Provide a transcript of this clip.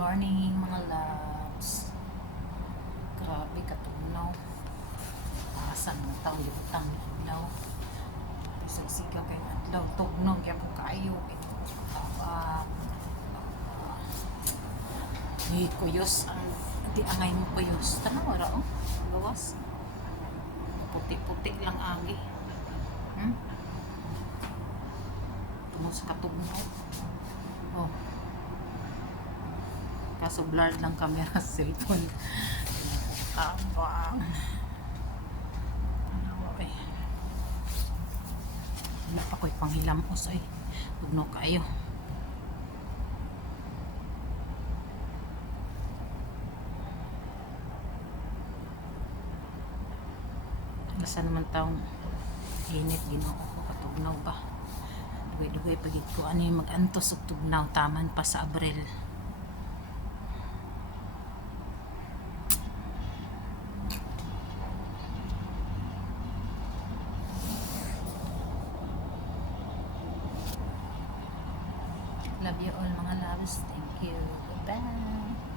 morning mga loves. Grabe katugnaw. Asan ng taong libutang adlaw. Sigaw kay adlaw tugnaw kaya po kayo. Kuyos ang di angay mo kuyos. Tanaw ra oh. Gawas. Puti-puti lang agi. Tungod sa katugnaw. Oh. Kaso blurred lang camera sa cellphone. Abang. Ano ba eh. Wala pa ko'y panghilamos ay. Tugnaw kayo. Basta naman taong init ginoo ko katugnaw ba. Dugay-dugay pagid ko ano yung mag-antos og tugnaw taman pa sa Abril. Love you all mga loves. Thank you. Goodbye.